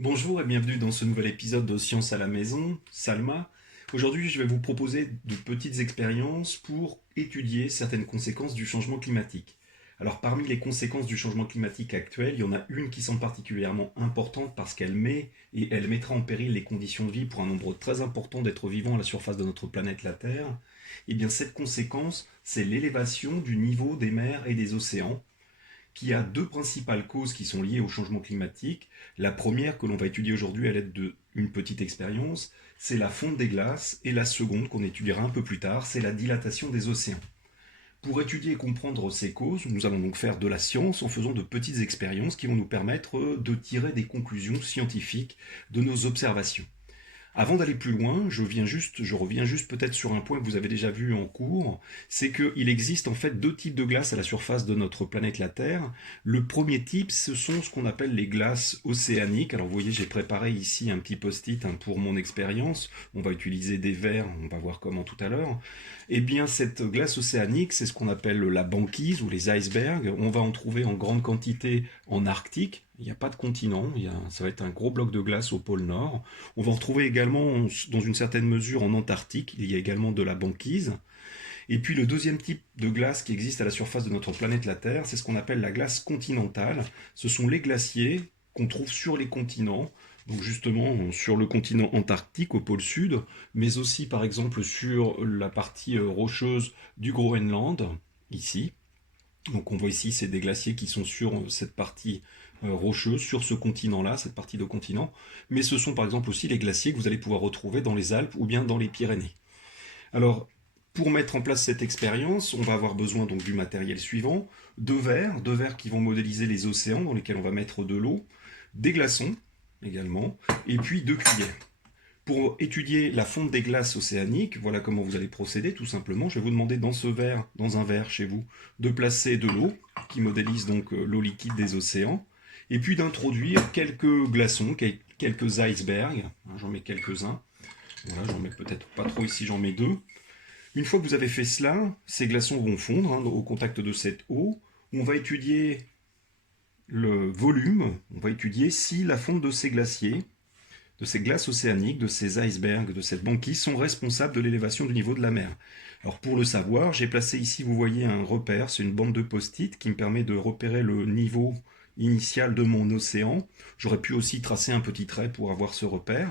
Bonjour et bienvenue dans ce nouvel épisode de Science à la maison, Salma. Aujourd'hui, je vais vous proposer de petites expériences pour étudier certaines conséquences du changement climatique. Alors, parmi les conséquences du changement climatique actuel, il y en a une qui semble particulièrement importante parce qu'elle met et elle mettra en péril les conditions de vie pour un nombre très important d'êtres vivants à la surface de notre planète, la Terre. Et bien, cette conséquence, c'est l'élévation du niveau des mers et des océans qui a deux principales causes qui sont liées au changement climatique. La première que l'on va étudier aujourd'hui à l'aide d'une petite expérience, c'est la fonte des glaces, et la seconde qu'on étudiera un peu plus tard, c'est la dilatation des océans. Pour étudier et comprendre ces causes, nous allons donc faire de la science en faisant de petites expériences qui vont nous permettre de tirer des conclusions scientifiques de nos observations. Avant d'aller plus loin, je reviens juste peut-être sur un point que vous avez déjà vu en cours, c'est qu'il existe en fait deux types de glaces à la surface de notre planète la Terre. Le premier type, ce sont ce qu'on appelle les glaces océaniques. Alors vous voyez, j'ai préparé ici un petit post-it pour mon expérience. On va utiliser des verres, on va voir comment tout à l'heure. Eh bien, cette glace océanique, c'est ce qu'on appelle la banquise ou les icebergs. On va en trouver en grande quantité en Arctique. Il n'y a pas de continent, ça va être un gros bloc de glace au pôle Nord. On va en retrouver également, dans une certaine mesure, en Antarctique. Il y a également de la banquise. Et puis le deuxième type de glace qui existe à la surface de notre planète la Terre, c'est ce qu'on appelle la glace continentale. Ce sont les glaciers qu'on trouve sur les continents, donc justement sur le continent antarctique au pôle sud, mais aussi par exemple sur la partie rocheuse du Groenland, ici. Donc on voit ici, c'est des glaciers qui sont sur cette partie rocheuse, sur ce continent-là, cette partie de continent. Mais ce sont par exemple aussi les glaciers que vous allez pouvoir retrouver dans les Alpes ou bien dans les Pyrénées. Alors, pour mettre en place cette expérience, on va avoir besoin donc du matériel suivant, deux verres qui vont modéliser les océans dans lesquels on va mettre de l'eau, des glaçons également, et puis deux cuillères. Pour étudier la fonte des glaces océaniques, voilà comment vous allez procéder tout simplement. Je vais vous demander dans un verre chez vous, de placer de l'eau qui modélise donc l'eau liquide des océans, et puis d'introduire quelques glaçons, quelques icebergs. J'en mets quelques-uns. Voilà, j'en mets peut-être pas trop ici, j'en mets deux. Une fois que vous avez fait cela, ces glaçons vont fondre au contact de cette eau. On va étudier le volume, on va étudier si la fonte de ces glaciers, de ces glaces océaniques, de ces icebergs, de cette banquise sont responsables de l'élévation du niveau de la mer. Alors pour le savoir, j'ai placé ici, vous voyez, un repère, c'est une bande de post-it qui me permet de repérer le niveau initial de mon océan. J'aurais pu aussi tracer un petit trait pour avoir ce repère.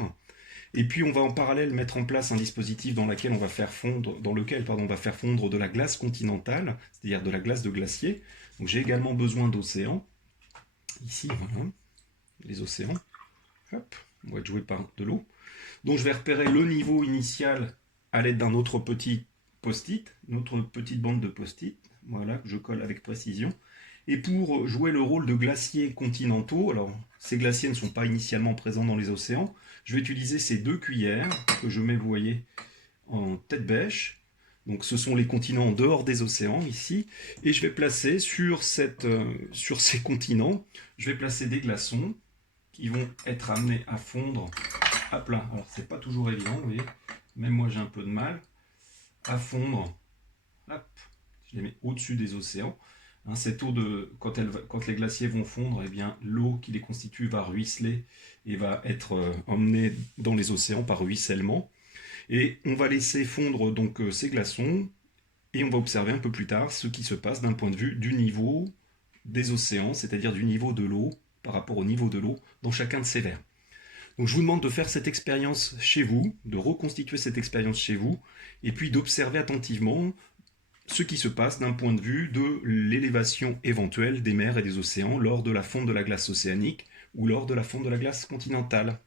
Et puis on va en parallèle mettre en place un dispositif dans lequel on va faire fondre, on va faire fondre de la glace continentale, c'est-à-dire de la glace de glacier. Donc j'ai également besoin d'océans. Ici, voilà, les océans. Hop, on va être joué par de l'eau. Donc je vais repérer le niveau initial à l'aide d'un autre petit post-it, une autre petite bande de post-it, voilà, que je colle avec précision. Et pour jouer le rôle de glaciers continentaux, alors ces glaciers ne sont pas initialement présents dans les océans, je vais utiliser ces deux cuillères que je mets, vous voyez, en tête bêche. Donc ce sont les continents en dehors des océans ici, et je vais placer sur ces continents, je vais placer des glaçons qui vont être amenés à fondre à plat. Alors c'est pas toujours évident, vous voyez, même moi j'ai un peu de mal à fondre. Hop, je les mets au-dessus des océans. Cette eau quand les glaciers vont fondre, eh bien l'eau qui les constitue va ruisseler et va être emmenée dans les océans par ruissellement. Et on va laisser fondre donc ces glaçons et on va observer un peu plus tard ce qui se passe d'un point de vue du niveau des océans, c'est-à-dire du niveau de l'eau par rapport au niveau de l'eau dans chacun de ces verres. Donc je vous demande de faire cette expérience chez vous, de reconstituer cette expérience chez vous, et puis d'observer attentivement ce qui se passe d'un point de vue de l'élévation éventuelle des mers et des océans lors de la fonte de la glace océanique ou lors de la fonte de la glace continentale.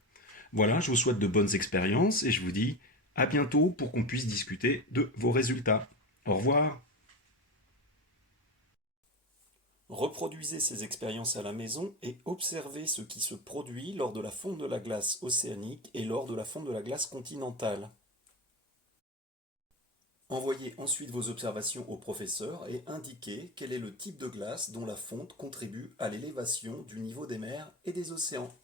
Voilà, je vous souhaite de bonnes expériences et je vous dis à bientôt pour qu'on puisse discuter de vos résultats. Au revoir. Reproduisez ces expériences à la maison et observez ce qui se produit lors de la fonte de la glace océanique et lors de la fonte de la glace continentale. Envoyez ensuite vos observations au professeur et indiquez quel est le type de glace dont la fonte contribue à l'élévation du niveau des mers et des océans.